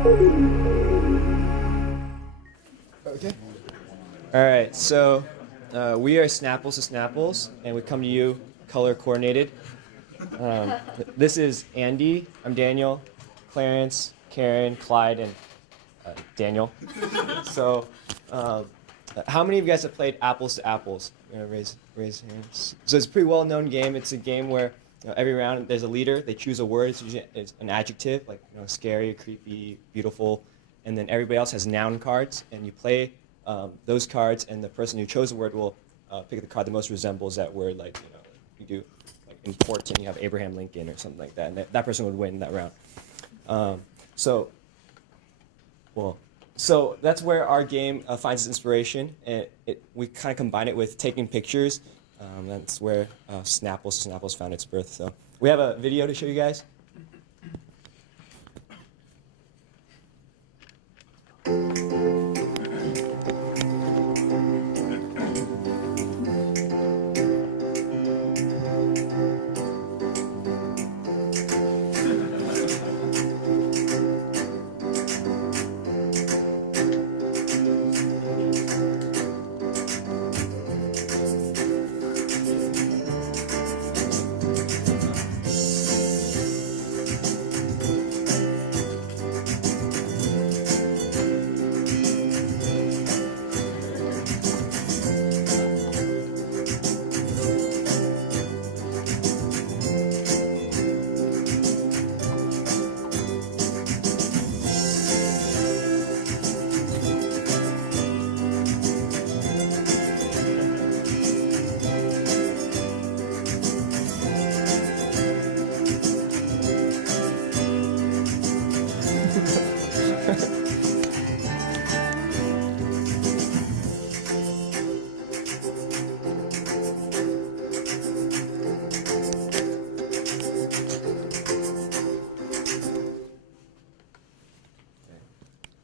Okay. All right, so we are Snapples to Snapples, and we come to you color coordinated. This is Andy, I'm Daniel, Clarence, Karen, Clyde, and Daniel. So, how many of you guys have played Apples to Apples? Raise hands. So it's a pretty well-known game. It's a game where every round there's a leader. They choose a word. It's usually an adjective, like scary, creepy, beautiful, and then everybody else has noun cards, and you play those cards, and the person who chose the word will pick the card that most resembles that word. Like you do like important, you have Abraham Lincoln or something like that, and that person would win that round. So that's where our game finds its inspiration, and we kind of combine it with taking pictures. That's where Snapples found its birth. So we have a video to show you guys.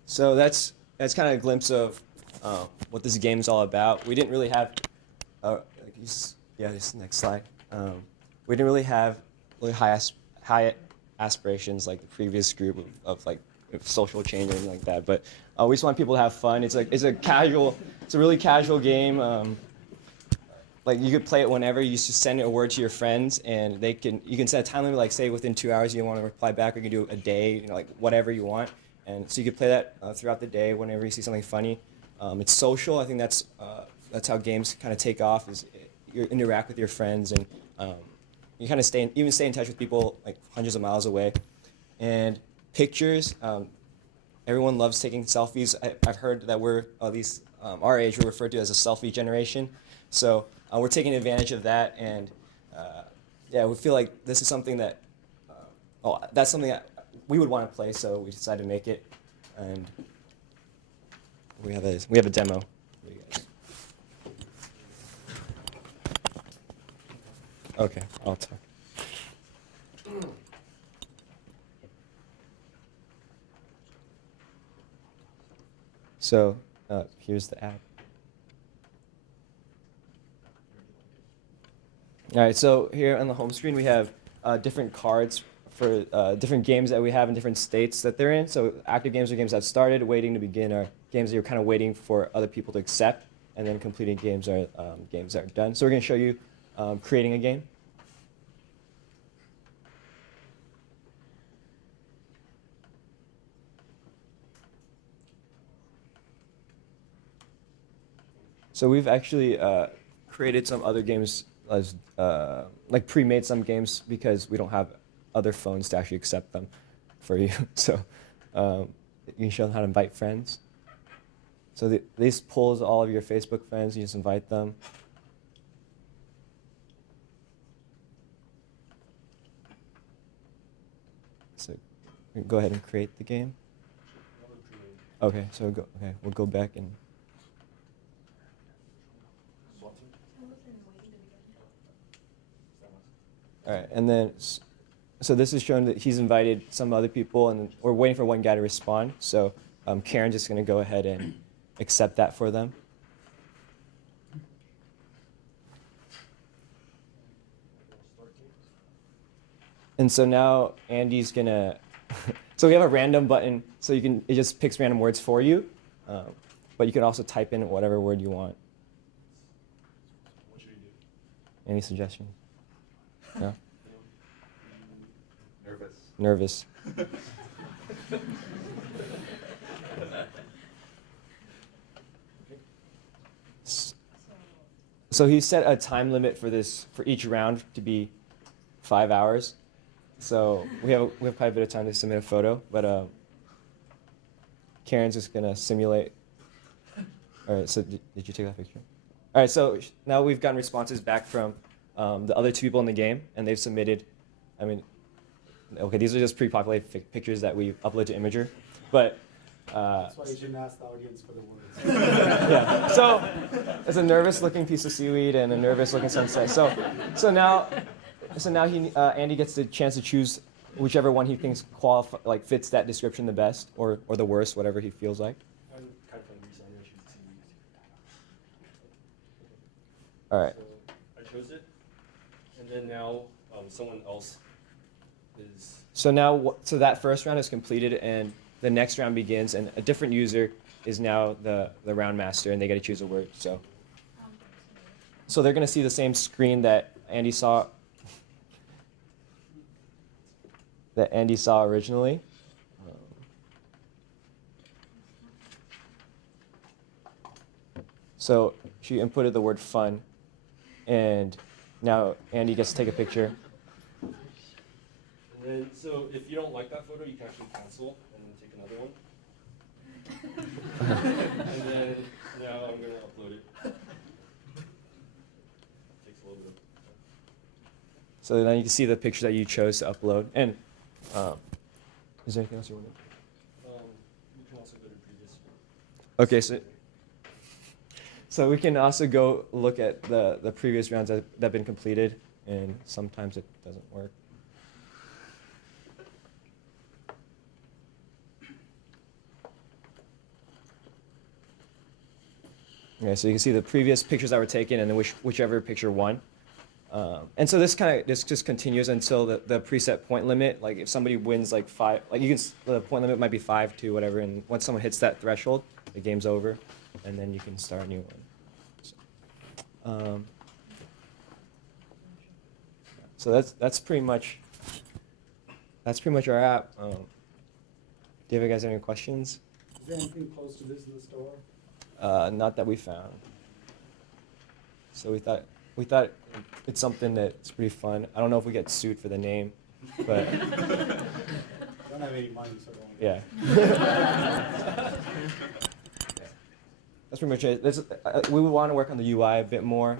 So that's kind of a glimpse of what this game is all about. We didn't really have, this next slide. We didn't really have really high aspirations like the previous group of like social change or anything like that. But we just want people to have fun. It's a really casual game. Like you could play it whenever. You just send a word to your friends, and you can set a time limit, like say within 2 hours you want to reply back, or you can do a day, like whatever you want. And so you could play that throughout the day whenever you see something funny. It's social. I think that's how games kind of take off. Is you interact with your friends, and you kind of stay in touch with people like hundreds of miles away. And pictures. Everyone loves taking selfies. I've heard that we're at least our age we're referred to as a selfie generation. So we're taking advantage of that, and we feel like this is something that that's something that we would want to play, so we decided to make it, and we have a demo for you guys. Okay, I'll talk. So here's the app. All right, so here on the home screen we have different cards for different games that we have in different states that they're in. So active games are games that started, waiting to begin are games that you're kind of waiting for other people to accept, and then completing games are games that are done. So we're going to show you creating a game. So we've actually created some other games, as like pre-made some games because we don't have other phones to actually accept them for you. So you can show them how to invite friends. So this pulls all of your Facebook friends. You just invite them. So we can go ahead and create the game. Okay, so we'll go back and. All right, and then, so this is showing that he's invited some other people, and we're waiting for one guy to respond. So Karen's just going to go ahead and accept that for them. And so now Andy's going to So we have a random button, so it just picks random words for you, but you can also type in whatever word you want. What should we do? Any suggestions? No? Nervous. Nervous. So he set a time limit for each round to be 5 hours. So we have quite a bit of time to submit a photo, but Karen's just gonna simulate. All right. So did you take that picture? All right. So now we've gotten responses back from the other two people in the game, and they've submitted. I mean, okay, these are just pre-populated pictures that we upload to Imager, but. That's why you shouldn't ask the audience for the words. Yeah. So it's a nervous-looking piece of seaweed and a nervous-looking sunset. So now Andy gets the chance to choose whichever one he thinks fits that description the best, or the worst, whatever he feels like. I'm kind of hungry, so I'm going to choose the seaweed. All right. So I chose it, and then now someone else is... So now, so that first round is completed, and the next round begins, and a different user is now the round master, and they get to choose a word. So they're going to see the same screen that Andy saw originally. So she inputted the word fun, and now Andy gets to take a picture. And then, so if you don't like that photo, you can actually cancel and then take another one. And then now I'm going to upload it. Takes a little bit of time. So then you can see the picture that you chose to upload. And is there anything else you want to do? We can also go to previous. Okay, so we can also go look at the previous rounds that have been completed, and sometimes it doesn't work. Okay, so you can see the previous pictures that were taken and then whichever picture won. And so this just continues until the preset point limit. Like if somebody wins like 5, the point limit might be 5 to whatever, and once someone hits that threshold, the game's over, and then you can start a new one. So that's pretty much our app. Do you guys have any questions? Is there anything close to this in the store? Not that we found. So we thought it's something that's pretty fun. I don't know if we get sued for the name, but I don't have any money, so don't. yeah. That's pretty much it. We would want to work on the UI a bit more.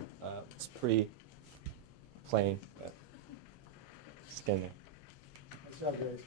It's pretty plain, but it's getting there. Nice job, guys.